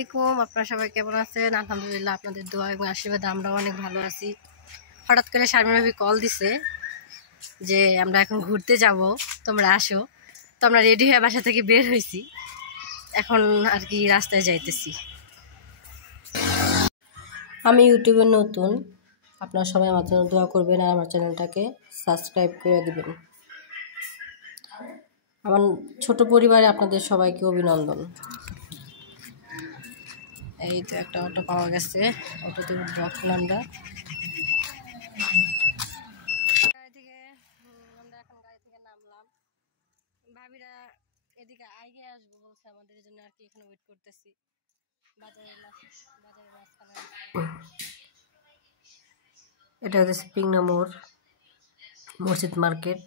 আলাইকুম, আপনারা সবাই কেমন আছেন? আলহামদুলিল্লাহ, আপনাদের দোয়া এবং আশীর্বাদে আমরাও অনেক ভালো আছি। হঠাৎ করে শারমিন ভাবি কল দিছে যে আমরা এখন ঘুরতে যাব, তোমরা আসো। তো আমরা রেডি হয়ে বাসা থেকে বের হয়েছি, এখন আর কি রাস্তায় যাইতেছি। আমি ইউটিউবে নতুন, আপনারা সবাই আমার জন্য দোয়া করবেন আর আমার চ্যানেলটাকে সাবস্ক্রাইব করে দেবেন। আমার ছোট পরিবারে আপনাদের সবাইকে অভিনন্দন। এই তো একটা অটো পাওয়া গেছে, অটোতে উঠবো এখন আমরা। আমরা এখন গাড়ি থেকে নামলাম। ভাবিরা এদিকে আগে আসবো বলছে আমাদের জন্য, আর কি এখানে ওয়েট করতেছি। বাজারের মাঝখানে এটা হচ্ছে পিংনা মোড়, মসজিদ মার্কেট।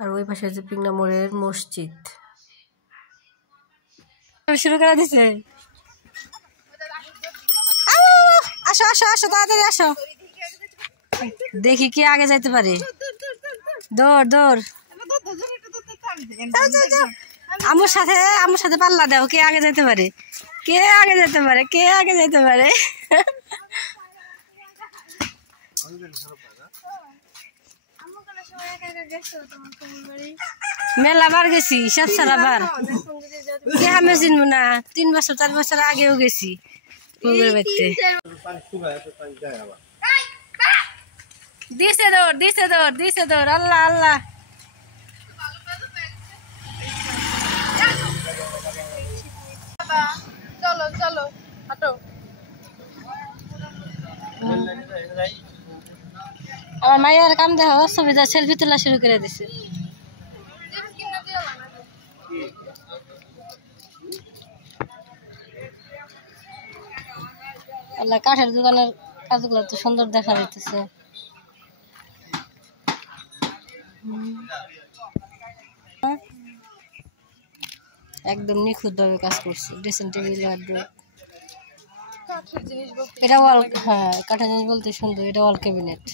আর ওই পাশে হচ্ছে পিংনা মোড়ের মসজিদ। শুরু করে দিছে, আসো আসো আসো, তাড়াতাড়ি আসো, দেখি কে আগে যাইতে পারে। দৌড় দৌড়, আমার সাথে পাল্লা দাও, কে আগে যেতে পারে, কে আগে যেতে পারে, কে আগে যেতে পারে। মেলা বার গেছি, সব সারা বার আমি চিনবো না। 3 বছর 4 বছর আগেও গেছি বাড়িতে। দিছে দৌড়, দিছে দৌড়, দিছে দৌড়, আল্লাহ আল্লাহ। চলো চলো হাঁটো। আমার মায়ের কাম দেখা সুবিধা, সেলফি তোলা শুরু করে দিছে। আল্লাহ, কাঠের দোকানের কাজগুলো তো সুন্দর দেখা যাইতেছে। একদম নিখুঁত ভাবে কাজ করছে। ড্রেসিং টেবিল, এটা ওয়াল, হ্যাঁ কাঠের জিনিস বলতে সুন্দর। এটা ওয়াল ক্যাবিনেট।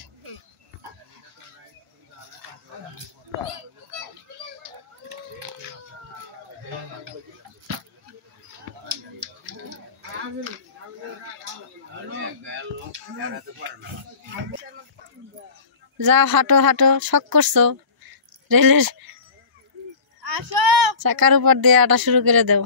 যাও হাঁটো হাঁটো, শখ করছো রেলের চাকার উপর দিয়ে হাঁটা শুরু করে দাও।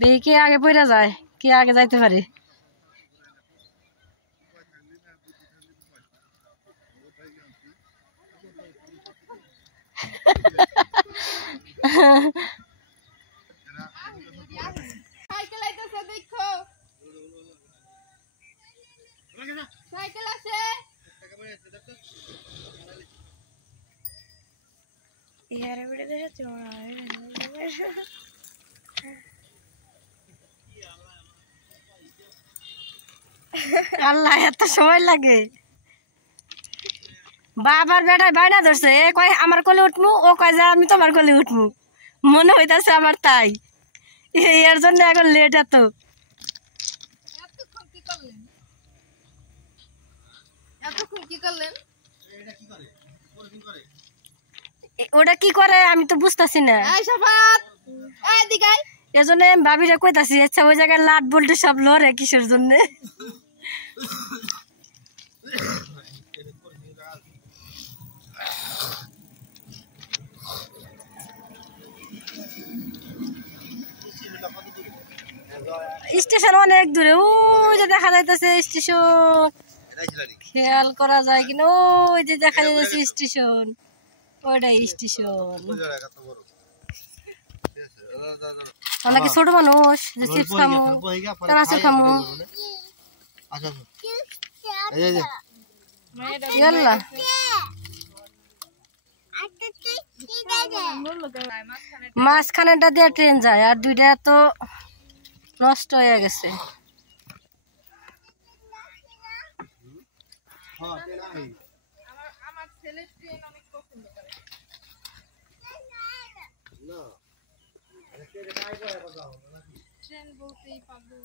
দেখি কে আগে পড়ে যায়, কে আগে যাইতে পারে। আল্লাহ, এত সময় লাগে। বাবার বেটায় বাইনা ধরছে, এ কয় আমার কোলে উঠমু, ও কয় যে আমি তোমার কোলে উঠমু। মনে হইতাছে আমার তাই, এর জন্য এখন লেট। এত ওটা কি করে আমি তো বুঝতেছি না। এজন্য আমি ভাবিরা কইতাছি, আচ্ছা ওই জায়গায় লাট বল্টু সব লড়ে কিসের জন্য। স্টেশন অনেক দূরে, ওই যে দেখা যাইতেছে স্টেশন, খেয়াল করা যায় কিনা, ওই যে দেখা যাইতেছে স্টেশন, ওইটাই স্টেশন। আমরা কি ছোট মানুষ যে চিপস খামু, চানাচুর খামু। মাঝখানেটা দিয়ে ট্রেন যায়, আর দুইটা তো নষ্ট হয়ে গেছে। আমার ছেলে ট্রেন অনেক পছন্দ করে। ট্রেন বলতেই পাবো।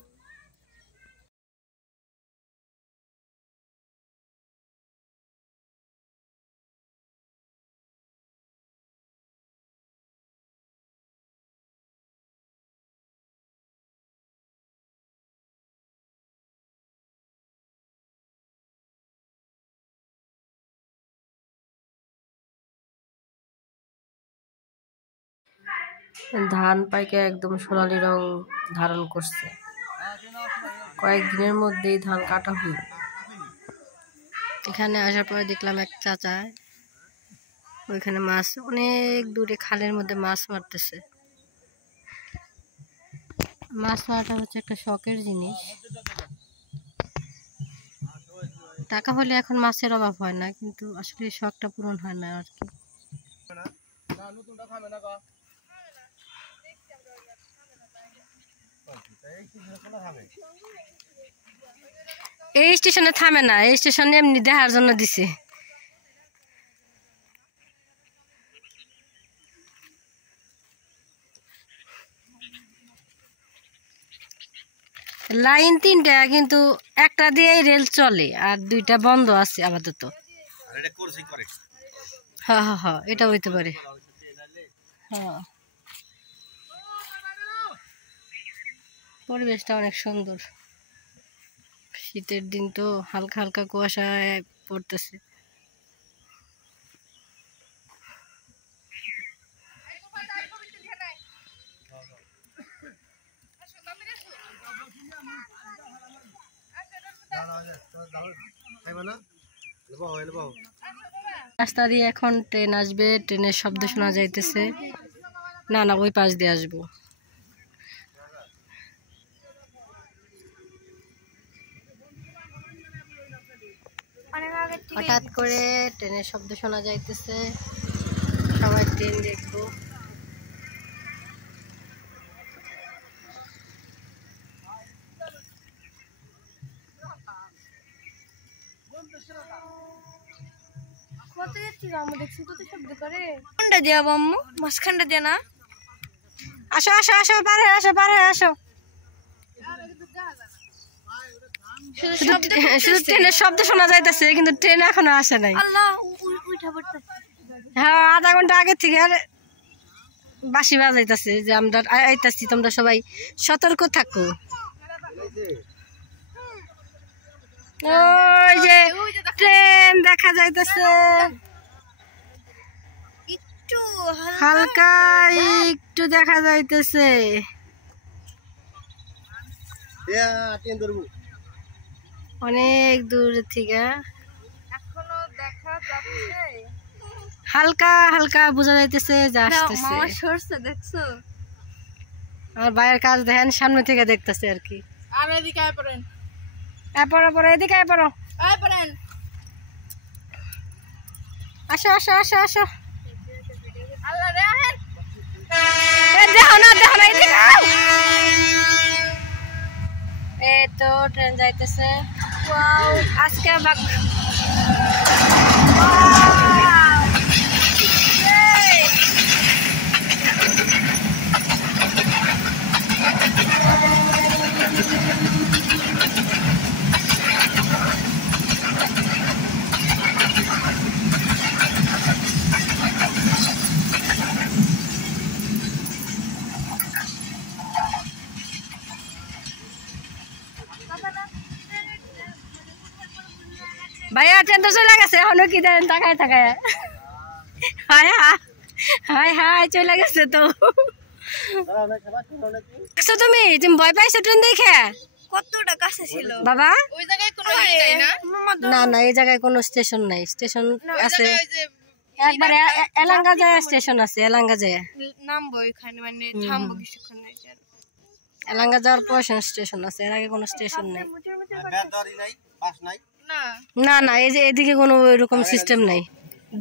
ধান পাইকে একদম সোনালী রং ধারণ করছে, কয়েকদিনের মধ্যেই ধান কাটা হইল। এখানে আসার পরে দেখলাম এক চাচা ওইখানে মাছ, অনেক দূরে খালের মধ্যে মাছ মারতেছে। মাছ মারাটা হচ্ছে একটা শখের জিনিস। টাকা হলে এখন মাছের অভাব হয় না, কিন্তু আসলে শখটা পূরণ হয় না আর কি। এই স্টেশনে থামে না, এই স্টেশনে এমনি দেখার জন্য দিছে। লাইন 3টা, কিন্তু একটা দিয়ে রেল চলে আর 2টা বন্ধ আছে আপাতত। হ্যাঁ হ্যাঁ হ্যাঁ, এটা হইতে পারে। হ্যাঁ, পরিবেশটা অনেক সুন্দর। শীতের দিন তো হালকা হালকা কুয়াশা পড়তেছে। রাস্তা দিয়ে এখন ট্রেন আসবে, ট্রেনের শব্দ শোনা যাইতেছে। না না, ওই পাশ দিয়ে আসবো। হঠাৎ করে ট্রেনের শব্দ শোনা যাইতেছে, সবাই ট্রেন দেখবো। আসো আসো আসো, বার হয়ে আসো, বার হয়ে আসো। শুধু ট্রেনের শব্দ শোনা যাইতেছে, কিন্তু ট্রেন এখনো আসে নাই। হ্যাঁ, আধা ঘন্টা আগে থেকে আর বাঁশি বাজাইতেছে যে আমরা আইতাছি, তোমরা সবাই সতর্ক থাকো। ওই যে ট্রেন দেখা যাইতেছে, হালকা একটু দেখা যাইতেছে। অনেক দূর থেকে হালকা হালকা বোঝা যাইতেছে যে আসতেছে। দেখছো আমার ভাইয়ের কাজ দেখেন, সামনে থেকে দেখতেছে আর কি। আসো আসো আসো আসো, দেখো না দেখো না, এই তো ট্রেন যাইতেছে। আজকে ভাইয়া ট্রেন তো চলে গেছে, এখনো কি দেন তাকায় তাকায়। হায় হায় হায়, চলে গেছে তো। তুমি তুমি ভয় পাইছো ট্রেন দেখে? কতটা কাছে ছিল বাবা? ওই জায়গায় কোনো না না, এই জায়গায় কোনো স্টেশন নাই। স্টেশন আছে একবার এলাঙ্গা যায়, স্টেশন আছে এলাঙ্গা যায়, নামবো এখানে, মানে থামবো কিছুক্ষণ। এলাঙ্গা যাওয়ার পর স্টেশন আছে, এর আগে কোনো স্টেশন নাই। না না, এই যে এদিকে কোনো এরকম সিস্টেম নাই।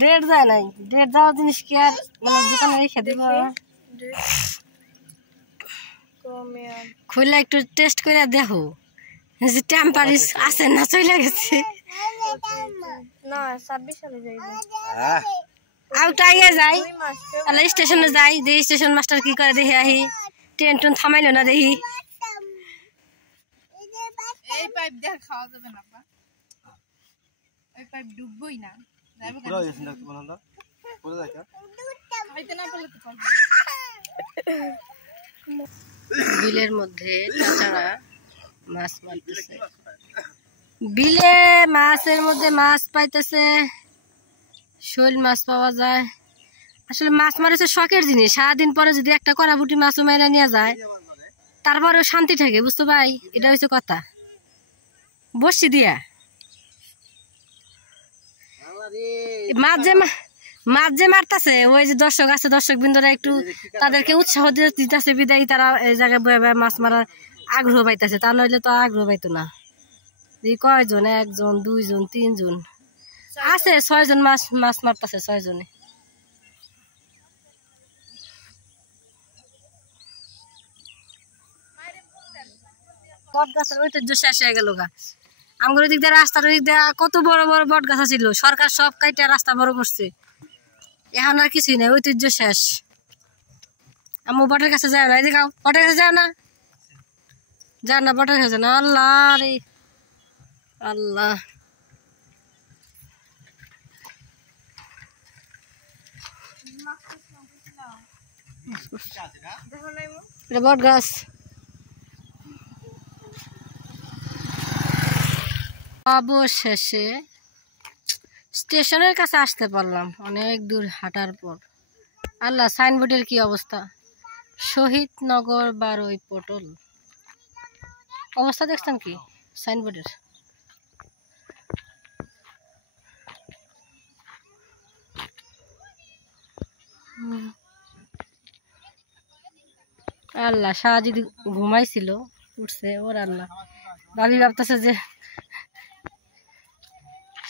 ডেট যায় নাই, ডেট যাওয়ার জিনিস কি আর মানে দোকানে রেখে দিব? খুলে একটু টেস্ট করে দেখো যে টেম্পারেচার আছে না চলে গেছে। না 26 সালে যাই আউটাইয়ে যাই, তাহলে স্টেশনে যাই, দেখি স্টেশন মাস্টার কি করে, দেখে আহি। ট্রেন ট্রেন থামাইলো না দেখি। এই পাইপ দিয়ে খাওয়া যাবে না, ওই পাইপ ডুববই না। বিলের মধ্যে চাচারা মাছ মারতেছে, বিলে মাছের মধ্যে মাছ পাইতেছে, শোল মাছ পাওয়া যায়। আসলে মাছ মারা হচ্ছে শখের জিনিস, সারাদিন পরে যদি একটা কড়াবুটি মাছও মেরে নিয়ে যায় তারপরেও শান্তি থাকে, বুঝতো ভাই? এটা হচ্ছে কথা। বসছি দিয়া মাছ যে মারতাছে, ওই যে দর্শক আছে, দর্শক বিন্দুরা একটু তাদেরকে উৎসাহ দিতেছে, বিদায়ী তারা এই জায়গায় বয়ে বয়ে মাছ মারার আগ্রহ পাইতেছে। তা নইলে তো আগ্রহ পাইতো না। কয়জন, 1 জন 2 জন 3 জন আছে, 6 জন মাছ মারতেছে, 6 জনে। বট গাছের ঐতিহ্য শেষ হয়ে গেল গা। আমার ওই দিক দিয়ে রাস্তার ওই দিক দিয়ে কত বড় বড় বট গাছ ছিল, সরকার সব কাইটা রাস্তা বড় করছে। এখন আর কিছুই নেই, ঐতিহ্য শেষ। আমি বটের কাছে যাও না, এদিকে বটের কাছে যাও না, যাও না বটের কাছে না। আল্লাহ রে আল্লাহ, বট গাছ। অবশেষে স্টেশনের কাছে আসতে পারলাম, অনেক দূর হাঁটার পর। আল্লাহ, সাইনবোর্ডের কি অবস্থা! শহীদ নগর 12 পটল। অবস্থা দেখছেন কি সাইনবোর্ডের? আল্লাহ, শাহজিদ ঘুমাইছিল, উঠছে ওর। আল্লাহ, ভাবি ভাবতেছে যে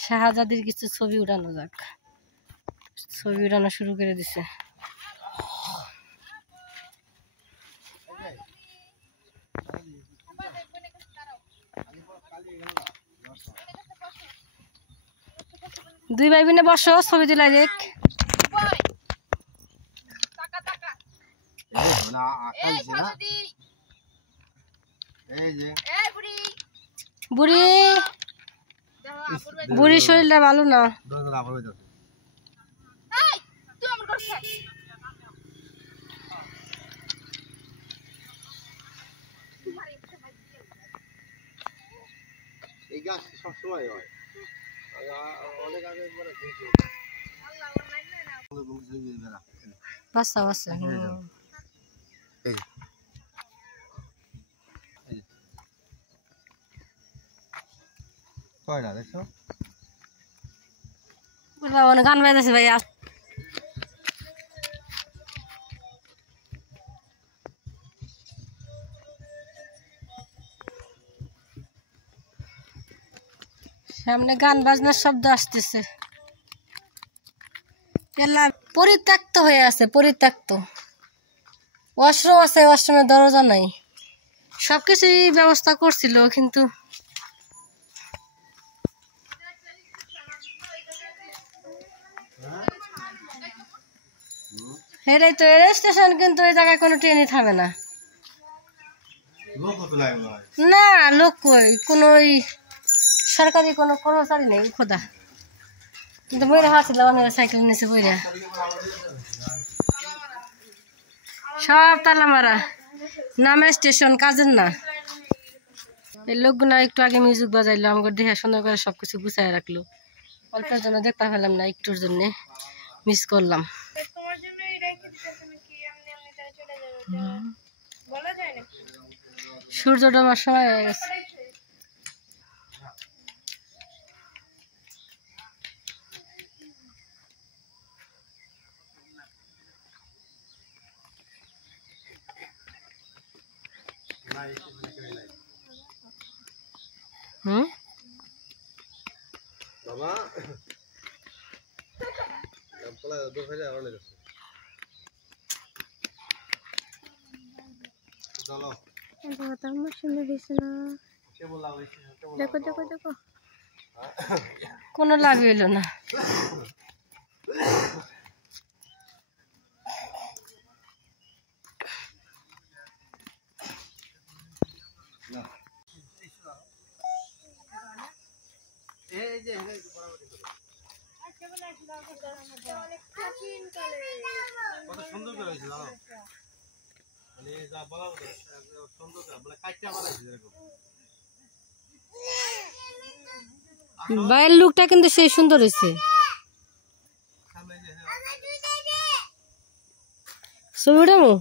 শাহজাদির কিছু ছবি উঠানো যাক, ছবি উঠানো শুরু করে দিছে। দুই ভাই বোনে বসো, ছবি তুলে দেখ। বুড়ি বুড়ির শরীরটা ভালো না। বাচ্চা বাচ্চা গান বাজতেছে ভাই। সামনে গান বাজনার শব্দ আসতেছে। পরিত্যক্ত হয়ে আছে, পরিত্যক্ত। ওয়াশরুম আছে, ওয়াশরুমের দরজা নাই। সবকিছুই ব্যবস্থা করছিল, কিন্তু এটাই তো রেল স্টেশন, কিন্তু এই জায়গায় কোনো ট্রেনই থামে না। না, লোক কই, কোনো সরকারি কোনো কর্মচারী নেই খোদা। কিন্তু বইরা হাসছিল, অনেক সাইকেল নিচে বইরা, সব তালা মারা। নামে স্টেশন, কাজের না। এই লোকগুলা একটু আগে মিউজিক বাজাইলো, আমাকে দেখে সুন্দর করে সবকিছু গুছাই রাখলো। অল্পের জন্য দেখতে পেলাম না, একটুর জন্য মিস করলাম। সূর্য ডোবার সময় হয়ে গেছে। বাবা দেখো দেখো দেখো, কোনো লাভ হইল না। বাইরের লুকটা কিন্তু সেই সুন্দর হয়েছে। ছবি উঠামু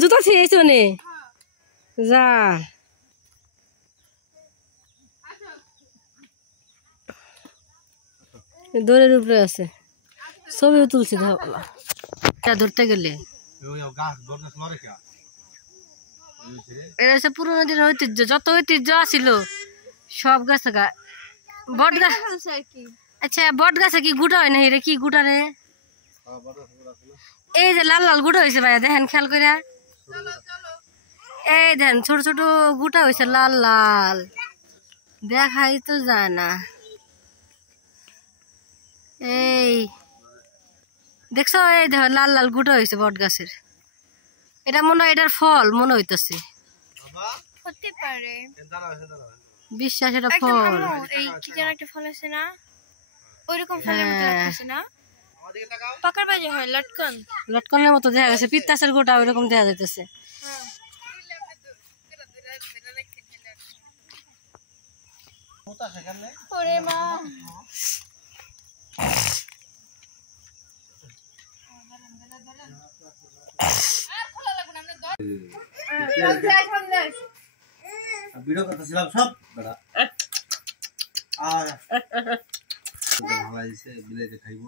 জুতা ছিঁড়েছ নে যা দৌড়ের উপরে আছে ছবিও তুলছি ধরতে গেলে এটা হচ্ছে পুরোনো দিনের ঐতিহ্য যত ঐতিহ্য ছিল সব গাছে বট গাছ আচ্ছা বট গাছে কি গুটা হয় না রে কি গুটা রে এই যে লাল লাল গুটা হয়েছে ভাইয়া দেখেন খেয়াল করে এই দেখেন ছোট ছোট গুটা হয়েছে লাল লাল দেখাই তো যায় না এই দেখছো এই দেখো লাল লাল গুটা হয়েছে বট গাছের এটা মনে হয় এটার ফল মনে হইতেছে বিশ্বাস এটা ফল এই কি যেন একটা ফল আছে না ওইরকম ফলের মতো লাগতেছে না পাকার বাজে হয় লটকন লটকনের মতো দেখা গেছে পিত্তাসের গোটা ওইরকম দেখা যাইতেছে ওরে মা ভিডিও করতেছিলাম সব বেড়া আর বিলাইতে খাইবো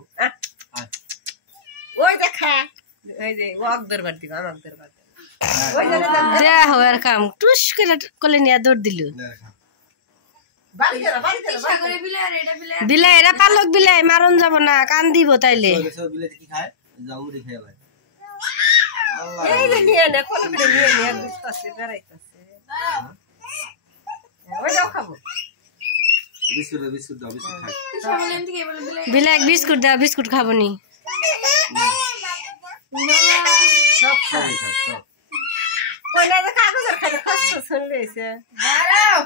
ওই দেখা এই যে ওয়াক দরবার দিবা আমাক দরবার দেখো এর কাম টুস করে কোলে নিয়ে দৌড় দিল বিলাই এরা পালক বিলাই মারণ যাব না কান দিব তাইলে বিলাইতে কি খায় যাও রে খায় ভাই এই যে নিয়ে নে কোন করে নিয়ে বুঝতাছে বেরাইতাছে ওই দাও খাবো বিস্কুট দাও বিস্কুট খাই বিলাই বিস্কুট দাও বিস্কুট খাবো নি সব খাই সব কোন কাগজের খালি খসখস হইছে দাঁড়াও